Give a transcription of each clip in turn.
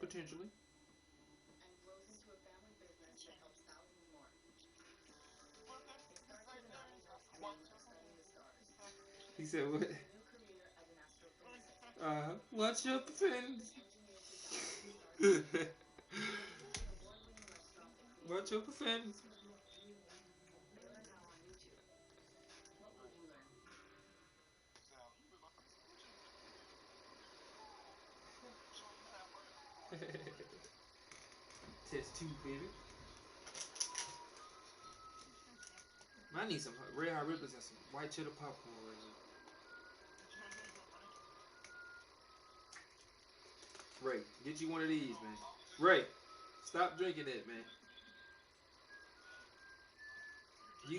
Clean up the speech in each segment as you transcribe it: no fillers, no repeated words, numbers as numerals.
Potentially. He said what? What's your preference? What's your preference? Test 2, baby. I need some red hot rippers and some white cheddar popcorn right now. Ray, get you one of these, man. Ray, stop drinking that, man. You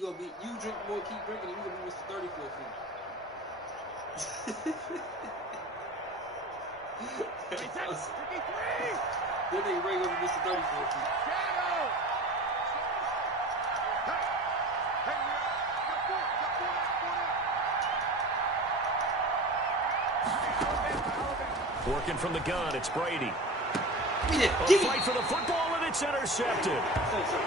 drink more, keep drinking, and you gonna be Mr. 34 feet. That nigga Ray gonna be Mr. 34 feet. Working from the gun, it's Brady. Yeah, A fight for the football, and it's intercepted.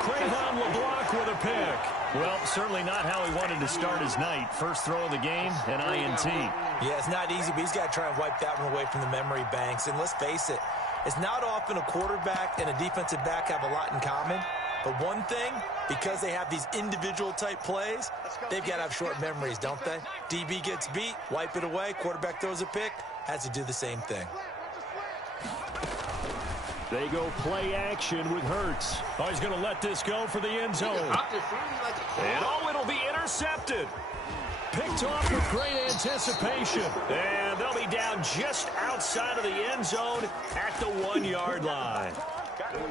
Cravon LeBlanc with a pick. Well, certainly not how he wanted to start his night. First throw of the game, an INT. Yeah, it's not easy, but he's got to try and wipe that one away from the memory banks. And let's face it, it's not often a quarterback and a defensive back have a lot in common. But one thing, because they have these individual type plays, they've got to have short memories, don't they? DB gets beat, wipe it away, quarterback throws a pick, has to do the same thing. They go play action with Hurts. Oh, he's going to let this go for the end zone. And it'll be intercepted. Picked off with great anticipation. And they'll be down just outside of the end zone at the 1-yard line.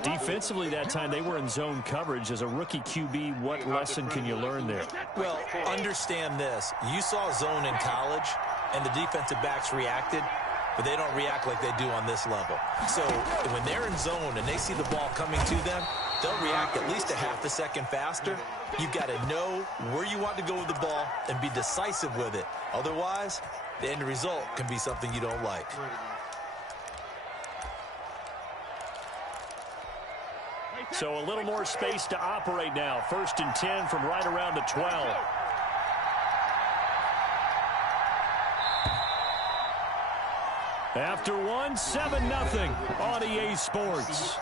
Defensively that time, they were in zone coverage. As a rookie QB, what lesson can you learn there? Well, understand this. You saw zone in college, and the defensive backs reacted, but they don't react like they do on this level. So when they're in zone and they see the ball coming to them, they'll react at least a half a second faster. You've got to know where you want to go with the ball and be decisive with it. Otherwise, the end result can be something you don't like. So a little more space to operate now. 1st and 10 from right around the 12. After one, 7-0 on EA Sports.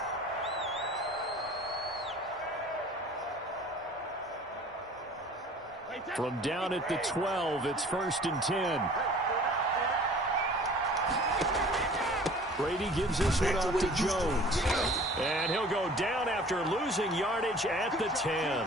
From down at the 12, it's 1st and 10. Brady gives this one out to Jones. And he'll go down after losing yardage at the 10.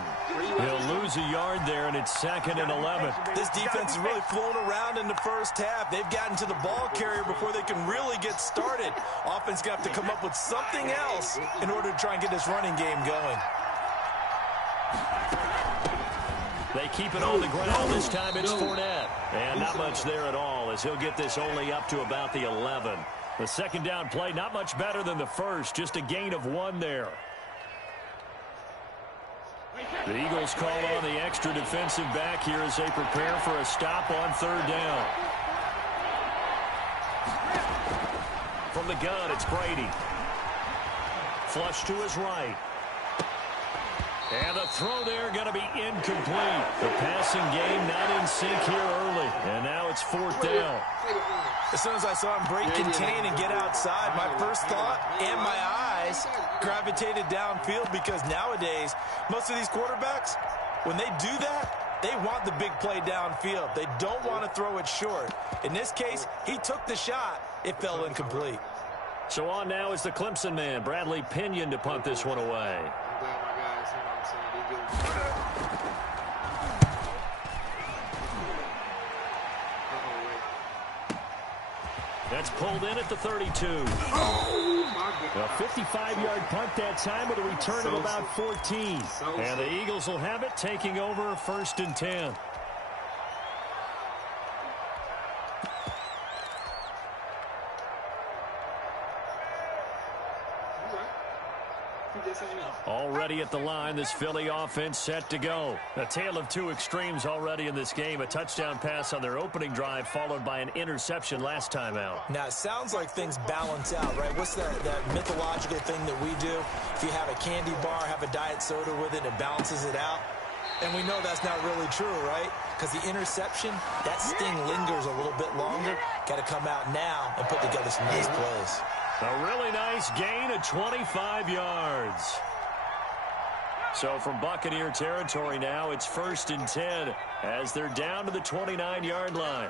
He'll lose a yard there, and it's 2nd and 11. This defense is really flown around in the first half. They've gotten to the ball carrier before they can really get started. Offense going to have to come up with something else in order to try and get this running game going. They keep it on the ground. This time it's Fournette. And not much there at all, as he'll get this only up to about the 11. The second down play, not much better than the first, just a gain of 1 there. The Eagles call on the extra defensive back here as they prepare for a stop on 3rd down. From the gun, it's Brady. Flush to his right. And the throw there going to be incomplete. The passing game not in sync here early. And now it's 4th down. As soon as I saw him break contain and get outside, my first thought and my eyes gravitated downfield, because nowadays, most of these quarterbacks, when they do that, they want the big play downfield. They don't want to throw it short. In this case, he took the shot. It fell incomplete. So on now is the Clemson man, Bradley Pinion, to punt this one away. That's pulled in at the 32. Oh, my God. A 55-yard punt that time with a return of about 14. And the Eagles will have it, taking over 1st and 10. Already at the line, this Philly offense set to go. A tale of two extremes already in this game. A touchdown pass on their opening drive, followed by an interception last time out. Now, it sounds like things balance out, right? What's that mythological thing that we do? If you have a candy bar, have a diet soda with it, it balances it out. And we know that's not really true, right? Because the interception, that sting lingers a little bit longer. Got to come out now and put together some nice plays. A really nice gain of 25 yards. So from Buccaneer territory now, it's 1st and 10 as they're down to the 29-yard line.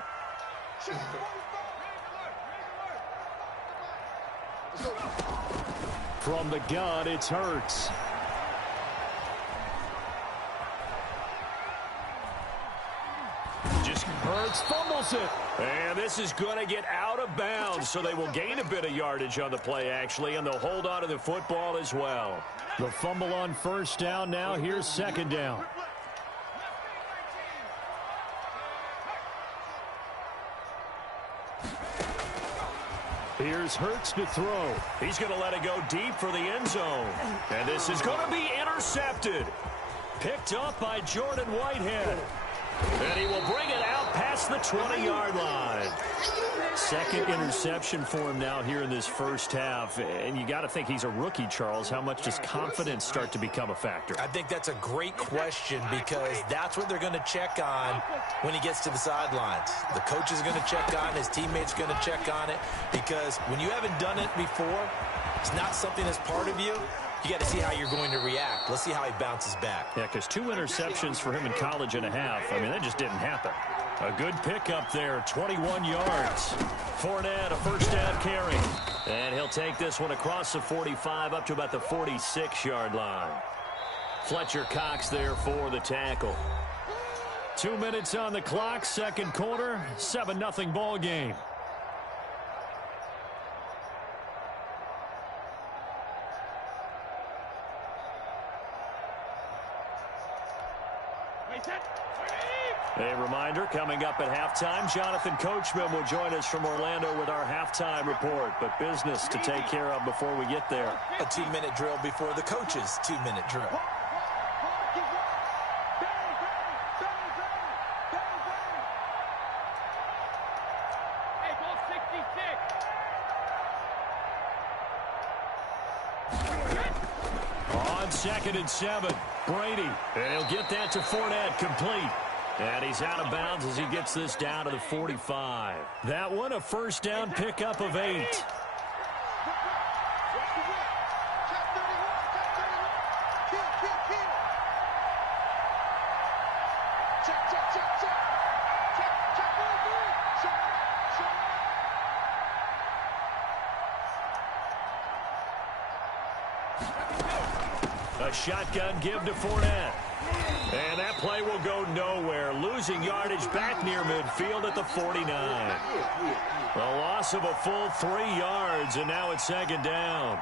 From the gun, it's Hurts. Hurts fumbles it. And this is going to get out of bounds, so they will gain a bit of yardage on the play, actually, and they'll hold on to the football as well. The fumble on 1st down now. Here's 2nd down. Here's Hurts to throw. He's going to let it go deep for the end zone. And this is going to be intercepted. Picked up by Jordan Whitehead. And he will bring it out past the 20-yard line. 2nd interception for him now here in this 1st half. And you got to think he's a rookie, Charles. How much does confidence start to become a factor? I think that's a great question because that's what they're going to check on when he gets to the sidelines. The coach is going to check on it. His teammates are going to check on it because when you haven't done it before, it's not something that's part of you. You got to see how you're going to react. Let's see how he bounces back. Yeah, because 2 interceptions for him in college and a half. I mean, that just didn't happen. A good pickup there, 21 yards. Fournette, a 1st down carry. And he'll take this one across the 45 up to about the 46-yard line. Fletcher Cox there for the tackle. 2 minutes on the clock, 2nd quarter, 7-0 ball game. A reminder, coming up at halftime, Jonathan Coachman will join us from Orlando with our halftime report. But business to take care of before we get there. A 2-minute drill before the coach's 2-minute drill. On 2nd and 7, Brady. And he'll get that to Fournette, complete. And he's out of bounds as he gets this down to the 45. That one, a 1st down pickup of 8. A shotgun give to Fournette. And that play will go nowhere. Losing yardage back near midfield at the 49. A loss of a full 3 yards, and now it's 2nd down.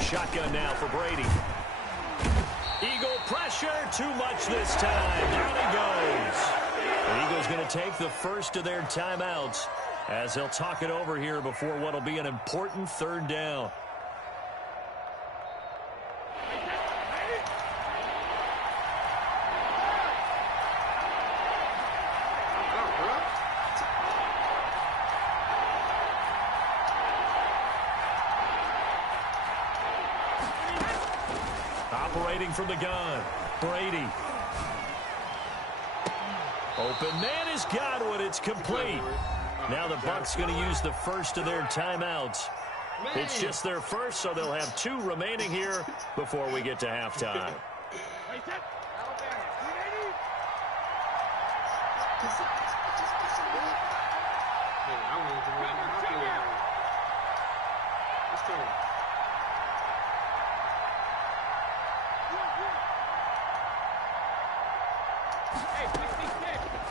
Shotgun now for Brady. Eagle pressure, too much this time. Down he goes. The Eagles going to take the first of their timeouts as they'll talk it over here before what will be an important 3rd down. Operating from the gun, Brady. Open man is Godwin. It's complete. Now the Bucs going to use the first of their timeouts. It's just their first, so they'll have 2 remaining here before we get to halftime.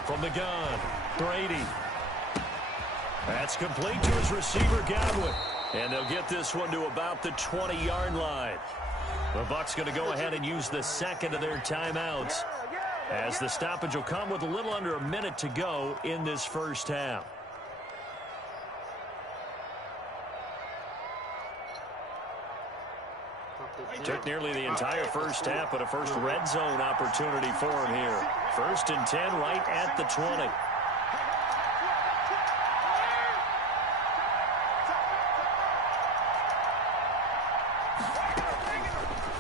From the gun, Brady. That's complete to his receiver, Godwin. And they'll get this one to about the 20-yard line. The Bucs going to go ahead and use the second of their timeouts, as the stoppage will come with a little under a minute to go in this first half. Took nearly the entire first half, but a first red zone opportunity for him here. 1st and 10 right at the 20.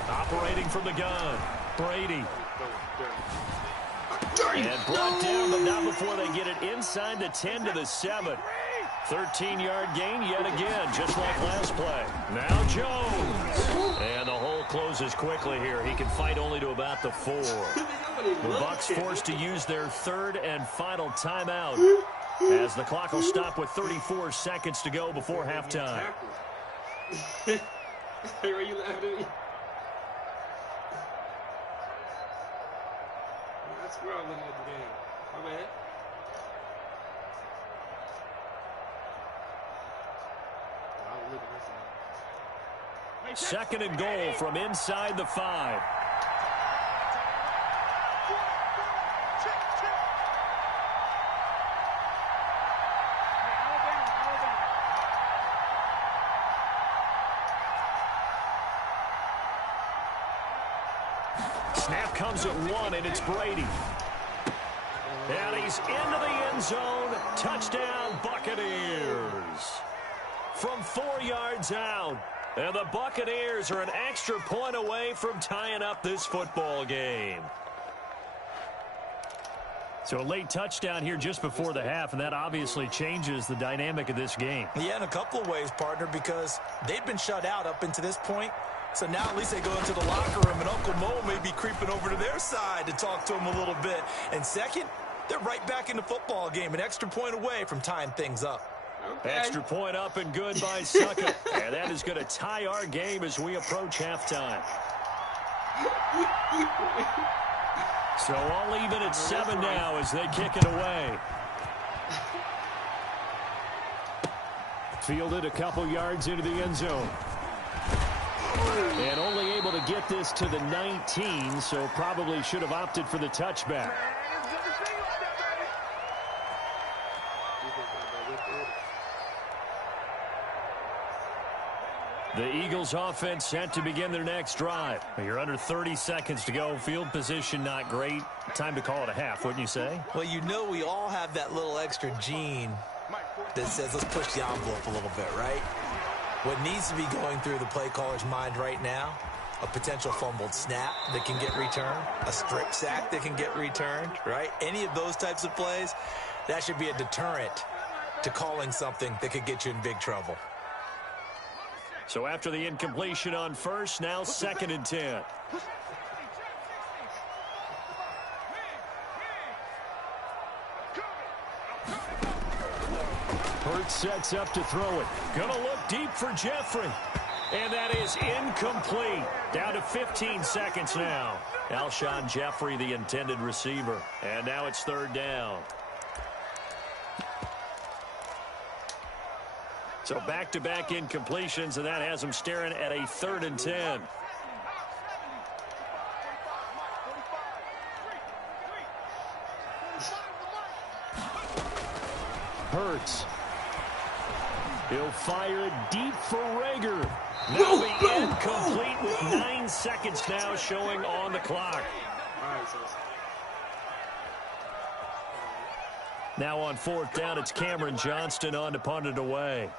Operating from the gun, Brady. And brought down, but not before they get it inside the 10 to the 7. 13-yard gain yet again, just like last play. Now Jones. And the hole closes quickly here. He can fight only to about the 4. The Bucs forced to use their third and final timeout, as the clock will stop with 34 seconds to go before halftime. Hey, were you laughing at me? That's where I'm looking at the game. My bad. Second and goal from inside the 5. Snap comes at 1, and it's Brady. And he's into the end zone. Touchdown, Buccaneers. From 4 yards out. And the Buccaneers are an extra point away from tying up this football game. So a late touchdown here just before the half, and that obviously changes the dynamic of this game. Yeah, in a couple of ways, partner, because they've been shut out up until this point. So now at least they go into the locker room, and Uncle Mo may be creeping over to their side to talk to him a little bit. And second, they're right back in the football game, an extra point away from tying things up. Okay. Extra point up and good by Suckett. And that is going to tie our game as we approach halftime. So all even at 7 now as they kick it away. Fielded a couple yards into the end zone. And only able to get this to the 19, so probably should have opted for the touchback. The Eagles offense set to begin their next drive. You're under 30 seconds to go. Field position not great. Time to call it a half, wouldn't you say? Well, you know we all have that little extra gene that says let's push the envelope a little bit, right? What needs to be going through the play caller's mind right now, a potential fumbled snap that can get returned, a strip sack that can get returned, right? Any of those types of plays, that should be a deterrent to calling something that could get you in big trouble. So after the incompletion on first, now 2nd and 10. Hurts sets up to throw it. Gonna look deep for Jeffrey. And that is incomplete. Down to 15 seconds now. Alshon Jeffrey, the intended receiver. And now it's 3rd down. So back-to-back incompletions, and that has them staring at a 3rd and 10. Hurts. He'll fire it deep for Rager. Now the incomplete with 9 seconds now showing on the clock. Now on 4th down, it's Cameron Johnston on to punt it away.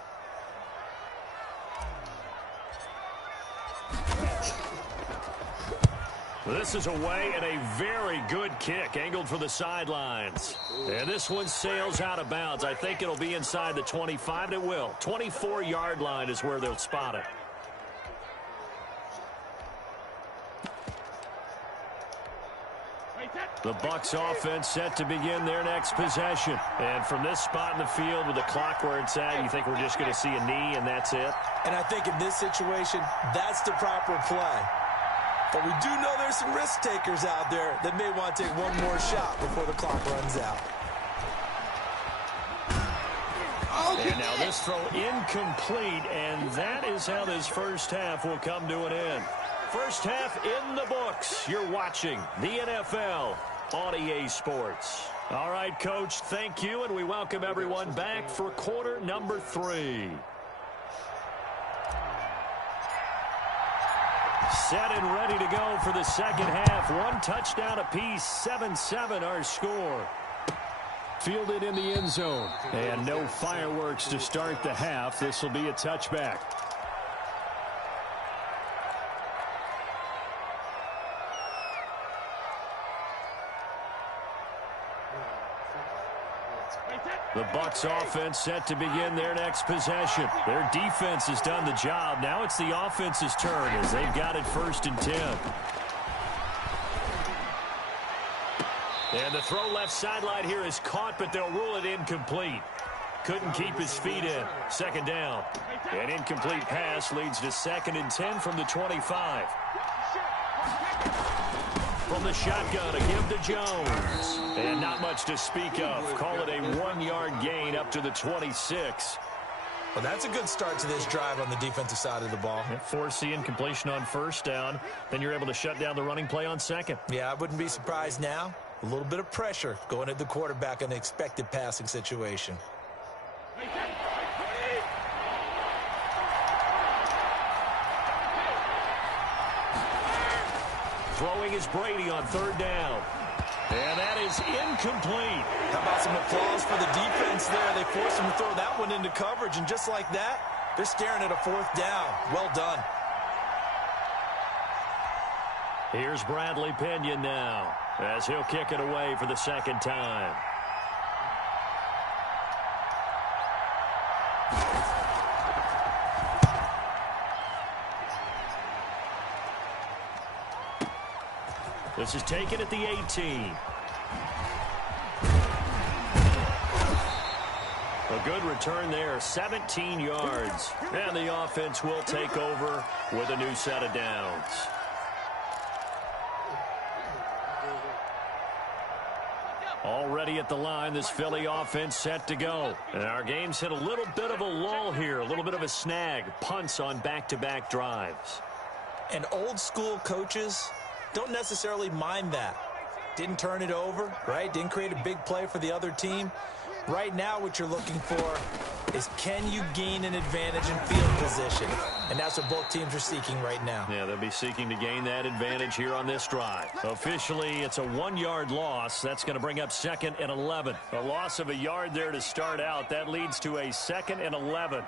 This is away, and a very good kick angled for the sidelines. And this one sails out of bounds. I think it'll be inside the 25, and it will. 24-yard line is where they'll spot it. The Bucs offense set to begin their next possession. And from this spot in the field with the clock where it's at, you think we're just going to see a knee and that's it? And I think in this situation, that's the proper play. But we do know there's some risk takers out there that may want to take one more shot before the clock runs out. And now this throw incomplete, and that is how this first half will come to an end. First half in the books. You're watching the NFL on EA Sports. All right, Coach, thank you, and we welcome everyone back for quarter number 3. Set and ready to go for the second half. 1 touchdown apiece, 7-7 our score. Fielded in the end zone. And no fireworks to start the half. This will be a touchback. The Bucs offense set to begin their next possession. Their defense has done the job. Now it's the offense's turn as they've got it 1st and 10. And the throw left sideline here is caught, but they'll rule it incomplete. Couldn't keep his feet in. 2nd down. An incomplete pass leads to 2nd and 10 from the 25. From the shotgun, a give to Jones. And not much to speak of. Call it a 1-yard gain up to the 26. Well, that's a good start to this drive on the defensive side of the ball. Force the incompletion on 1st down. Then you're able to shut down the running play on 2nd. Yeah, I wouldn't be surprised now. A little bit of pressure going at the quarterback in an expected passing situation. Throwing is Brady on 3rd down. And that is incomplete. How about some applause for the defense there? They forced him to throw that one into coverage, and just like that, they're staring at a 4th down. Well done. Here's Bradley Pinion now, as he'll kick it away for the 2nd time. This is taken at the 18. A good return there, 17 yards. And the offense will take over with a new set of downs. Already at the line, this Philly offense set to go. And our game's hit a little bit of a lull here, a little bit of a snag. Punts on back-to-back drives. And old school coaches don't necessarily mind that. Didn't turn it over, right? Didn't create a big play for the other team. Right now what you're looking for is, can you gain an advantage in field position? And that's what both teams are seeking right now. Yeah, they'll be seeking to gain that advantage here on this drive. Officially, it's a 1-yard loss. That's going to bring up 2nd and 11. A loss of a yard there to start out. That leads to a 2nd and 11.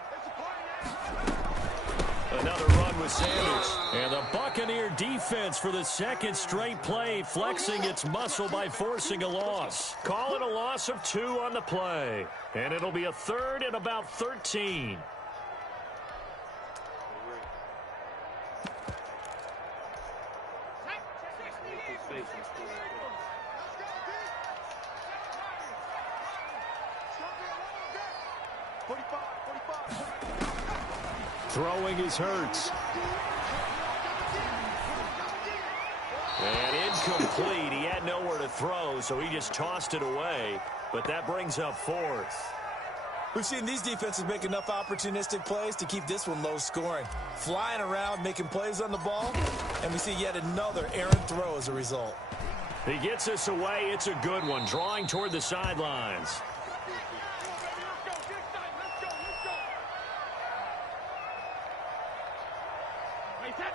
Another run with Sanders. And the Buccaneer defense for the 2nd straight play, flexing its muscle by forcing a loss. Call it a loss of 2 on the play. And it'll be a 3rd and about 13. Throwing is Hurts. And incomplete. He had nowhere to throw, so he just tossed it away. But that brings up 4th. We've seen these defenses make enough opportunistic plays to keep this one low scoring. Flying around, making plays on the ball, and we see yet another errant throw as a result. He gets us away. It's a good one, drawing toward the sidelines.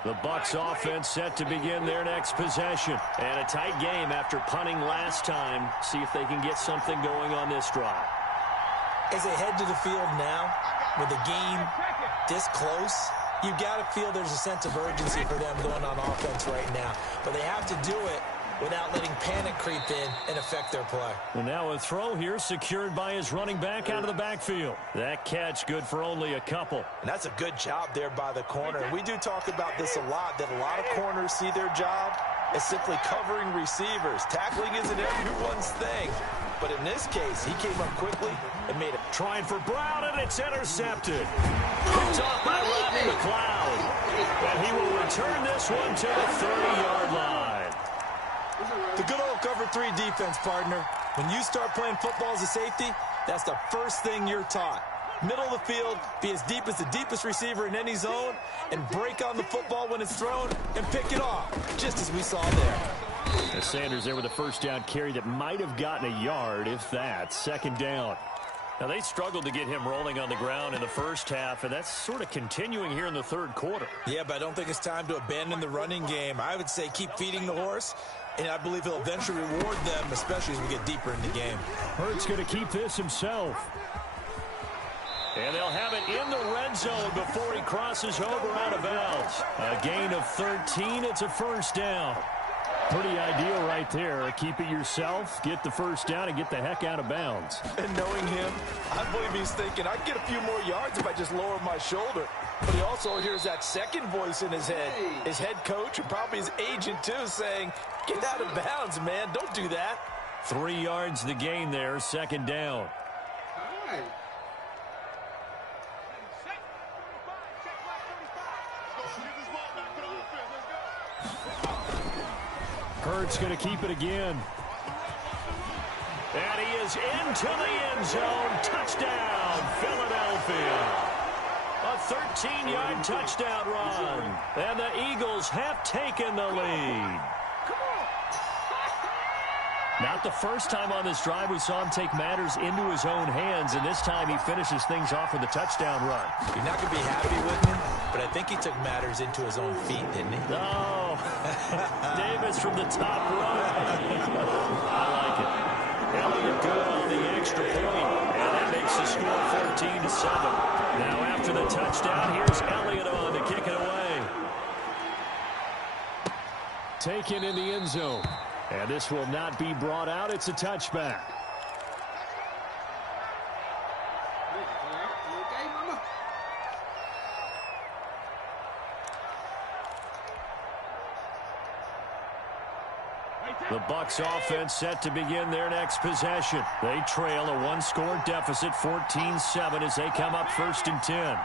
The Bucs offense set to begin their next possession. And a tight game after punting last time. See if they can get something going on this drive. As they head to the field now, with the game this close, you've got to feel there's a sense of urgency for them going on offense right now. But they have to do it without letting panic creep in and affect their play. And now a throw here secured by his running back out of the backfield. That catch good for only a couple. And that's a good job there by the corner. We do talk about this a lot, that a lot of corners see their job as simply covering receivers. Tackling isn't everyone's thing. But in this case, he came up quickly and made it. Trying for Brown, and it's intercepted. Picked off by Rodney McLeod. And he will return this one to the 30-yard line. The good old cover 3 defense, partner. When you start playing football as a safety, that's the first thing you're taught. middle of the field, be as deep as the deepest receiver in any zone, and break on the football when it's thrown and pick it off, just as we saw there. The Sanders there with a first down carry that might have gotten a yard, if that. Second down. Now, they struggled to get him rolling on the ground in the first half, and that's sort of continuing here in the third quarter. Yeah, but I don't think it's time to abandon the running game. I would say keep feeding the horse, and I believe he'll eventually reward them, especially as we get deeper in the game. Hurts going to keep this himself. And they'll have it in the red zone before he crosses over out of bounds. A gain of 13. It's a first down. Pretty ideal right there. Keep it yourself, get the first down, and get the heck out of bounds. And knowing him, I believe he's thinking, I can get a few more yards if I just lower my shoulder. But he also hears that second voice in his head, his head coach and probably his agent too, saying, get out of bounds, man. Don't do that. 3 yards the gain there, second down. All right. Hurts going to keep it again. And he is into the end zone. Touchdown, Philadelphia. A 13-yard touchdown run. And the Eagles have taken the lead. Not the first time on this drive we saw him take matters into his own hands, and this time he finishes things off with a touchdown run. You're not going to be happy with me, but I think he took matters into his own feet, didn't he? Oh, Davis from the top row. I like it. Elliott good on the extra point, and that makes the score 14-7. Now after the touchdown, here's Elliott on to kick it away. Taken in the end zone. And this will not be brought out. It's a touchback. The Bucs offense set to begin their next possession. They trail a one-score deficit, 14-7, as they come up 1st and 10.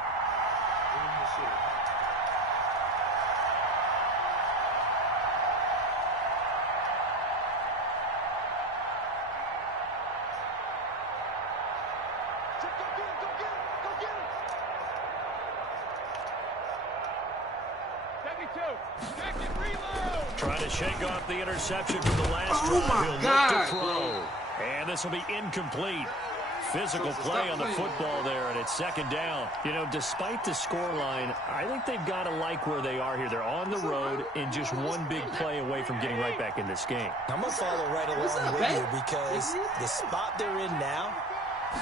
Trying to shake off the interception from the last drive. He'll look to throw. And this will be incomplete. Physical play on the football there, and it's second down. You know, despite the scoreline, I think they've got to like where they are here. They're on the road and just one big play away from getting right back in this game. I'm going to follow right along with you because the spot they're in now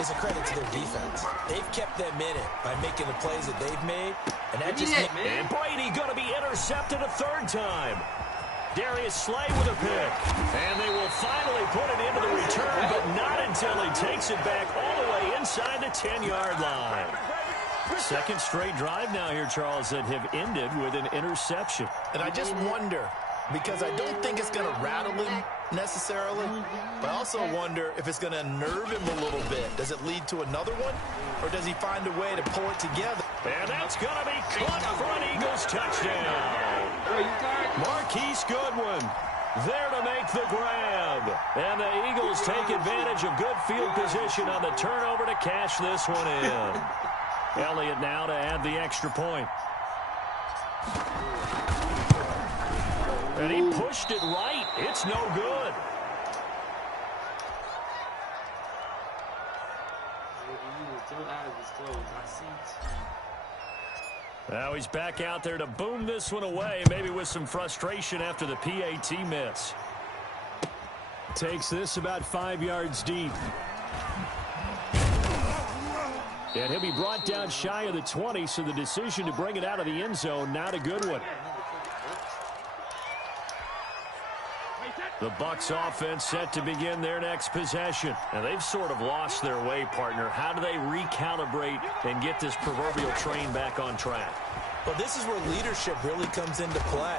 is a credit to their defense. They've kept them in it by making the plays that they've made, and that just and Brady going to be intercepted a third time. Darius Slay with a pick. And they will finally put it into the return, but not until he takes it back all the way inside the 10-yard line. Second straight drive now here, Charles, that have ended with an interception. And I just wonder, because I don't think it's going to rattle him necessarily, but I also wonder if it's going to unnerve him a little bit. Does it lead to another one, or does he find a way to pull it together? And that's going to be caught for an Eagles touchdown. Marquise Goodwin there to make the grab. And the Eagles take advantage of good field position on the turnover to cash this one in. Elliott now to add the extra point. And he pushed it right. It's no good. Now he's back out there to boom this one away, maybe with some frustration after the PAT miss. Takes this about 5 yards deep. And he'll be brought down shy of the 20, so the decision to bring it out of the end zone, not a good one. The Bucs offense set to begin their next possession. Now, they've sort of lost their way, partner. How do they recalibrate and get this proverbial train back on track? Well, this is where leadership really comes into play.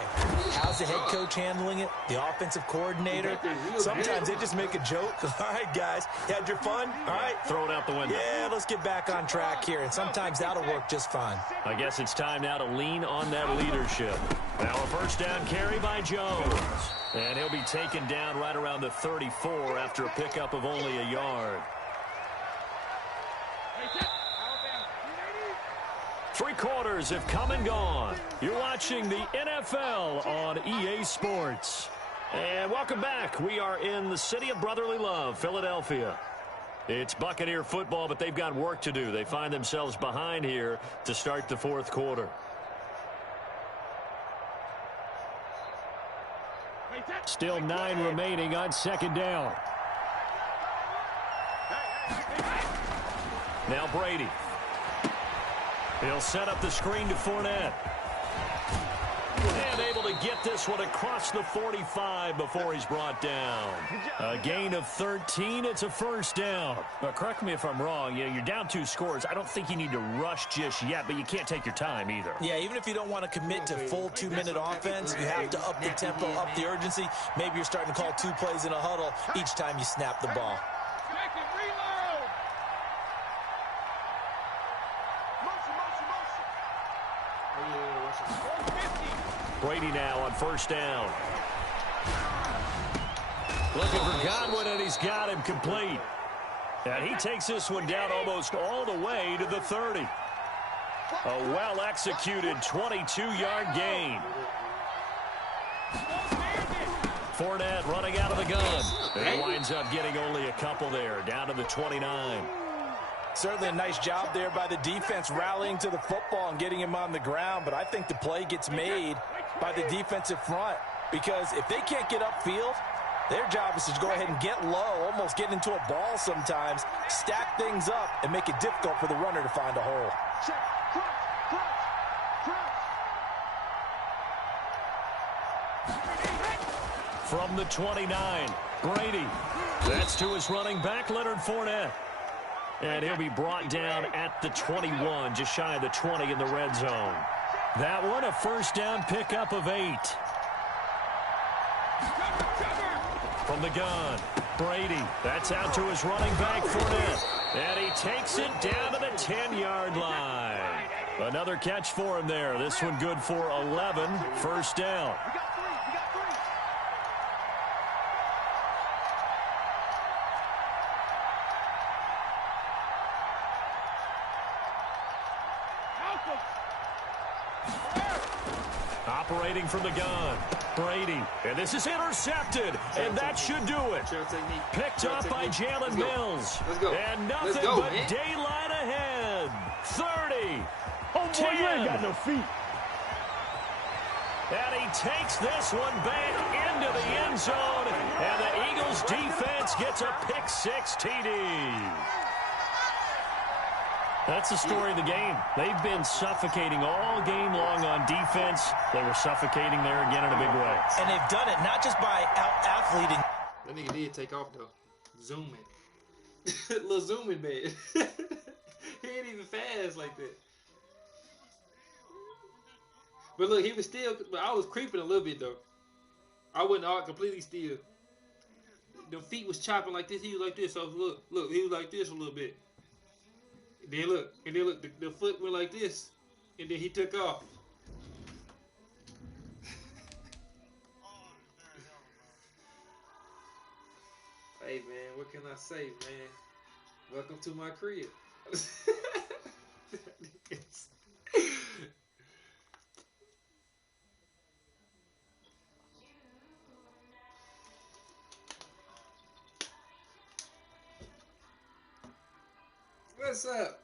How's the head coach handling it? The offensive coordinator? Sometimes they just make a joke. All right, guys, you had your fun? All right. Throw it out the window. Yeah, let's get back on track here, and sometimes that'll work just fine. I guess it's time now to lean on that leadership. Now a first down carry by Jones. And he'll be taken down right around the 34 after a pickup of only a yard. quarters have come and gone. You're watching the NFL on EA Sports. And welcome back. We are in the city of brotherly love, Philadelphia. It's Buccaneer football, but they've got work to do. They find themselves behind here to start the fourth quarter. Still 9 remaining on second down. Now Brady. He'll set up the screen to Fournette. And able to get this one across the 45 before he's brought down. A gain of 13. It's a first down. Now, correct me if I'm wrong. You're down 2 scores. I don't think you need to rush just yet, but you can't take your time either. Yeah, even if you don't want to commit to full 2-minute offense, you have to up the tempo, up the urgency. Maybe you're starting to call 2 plays in a huddle each time you snap the ball. Brady now on first down. Looking for Godwin, and he's got him complete. And he takes this one down almost all the way to the 30. A well-executed 22-yard gain. Fournette running out of the gun. And he winds up getting only a couple there, down to the 29. Certainly a nice job there by the defense rallying to the football and getting him on the ground, but I think the play gets made by the defensive front because if they can't get upfield, their job is to go ahead and get low, almost get into a ball sometimes, stack things up, and make it difficult for the runner to find a hole. From the 29, Brady. That's to his running back, Leonard Fournette. And he'll be brought down at the 21, just shy of the 20 in the red zone. That one, a first down pickup of 8. From the gun, Brady. That's out to his running back, Fournette. And he takes it down to the 10-yard line. Another catch for him there. This one good for 11. First down. Operating from the gun, Brady. And this is intercepted, and that should do it. Picked up by Jalen Mills. And nothing but daylight ahead. 30. Oh, boy, you ain't got no feet. And he takes this one back into the end zone, and the Eagles defense gets a pick-6 TD. That's the story of the game. They've been suffocating all game long on defense. They were suffocating there again in a big way. And they've done it not just by out-athleting. That nigga did take off, though. Zooming. Little zooming, man. He ain't even fast like that. But look, he was still, but I was creeping a little bit, though. I wasn't all completely still. The feet was chopping like this. He was like this. So look, he was like this a little bit. Then look, the foot went like this, and then he took off. Hey man, what can I say, man? Welcome to my crib. What's up?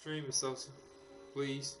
Stream it, Sosa. Please.